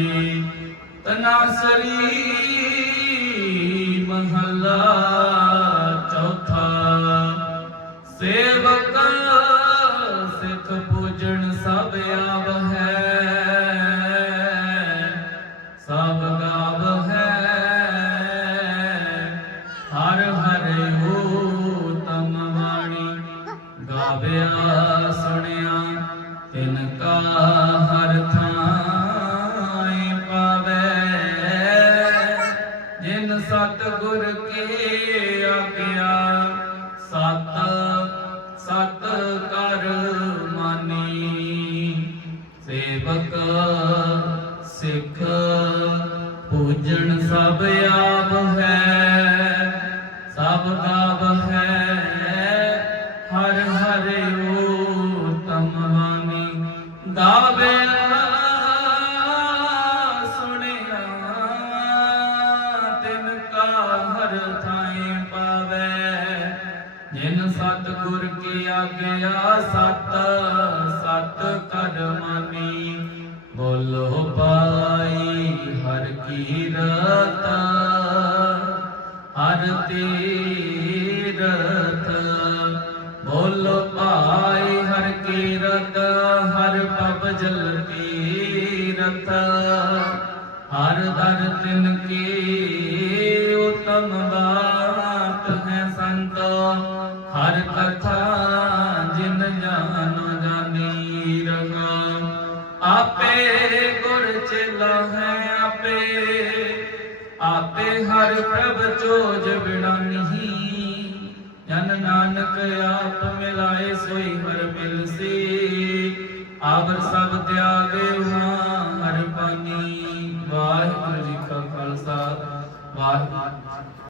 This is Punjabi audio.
ਜੀ ਤਨਾਸਰੀ ਮਹੱਲਾ ਚੌਥਾ। ਸੇਵਕ ਸਿੱਖ ਪੂਜਣ ਸਭ ਆਵ ਹੈ ਸਭ ਗਾਵ ਹੈ ਹਰ ਹਰਿ ਤਮ ਬਾਣੀ ਗਾਵਿਆ ਸੁਣਿਆ, ਤਿਨ ਕਾ ਹਰ ਥਾਂ ਜਿਨ ਸਤ ਕੀ ਆਗਿਆ। ਸਤ ਸਤ ਕਰ ਮਾਨੀ। ਸੇਵਕ, ਸਿੱਖ, ਪੂਜਣ ਸਭ ਆਪ ਹੈ। ਸਭ ਗਾਵ ਹੈ ਜਿਨ ਸਤ ਗੁਰ ਕੀ ਆਗਿਆ, ਸਤ ਸਤ ਕਰ ਮਾਨੀ। ਬੋਲੋ ਪਾਈ ਹਰ ਕੀ ਰਤਾ, ਹਰ ਤੀਰਥ। ਬੋਲੋ ਪਾਈ ਹਰ ਕੀਰਤ ਹਰ ਪਵ ਜਲ ਤੀਰਥ। ਹਰ ਦਰ ਤਿਨ ਕੀ ਉਤਮ ਬਾਤ ਹਰ ਕਥਾ ਜਿਨ ਜਾਨੋ ਜਾਨੀ ਰਹਾ। ਆਪੇ ਗੁਰ ਚੇਲਾ ਹੈ ਆਪੇ ਆਪੇ ਹਰ ਪ੍ਰਭ ਚੋਜ ਬਿੜਾਨੀ ਜਨ ਨਾਨਕ ਆਪ ਮਿਲਾਏ ਸੋਈ ਹਰ ਮਿਲਸੀ ਆਵਰ ਸਭ ਤਿਆਗੇ ਹਾਂ ਹਰ ਪਾਨੀ ਵਾਹਿਗੁਰੂ ਜੀ ਕਾ ਖਾਲਸਾ, ਵਾਹਿਗੁਰੂ ਜੀ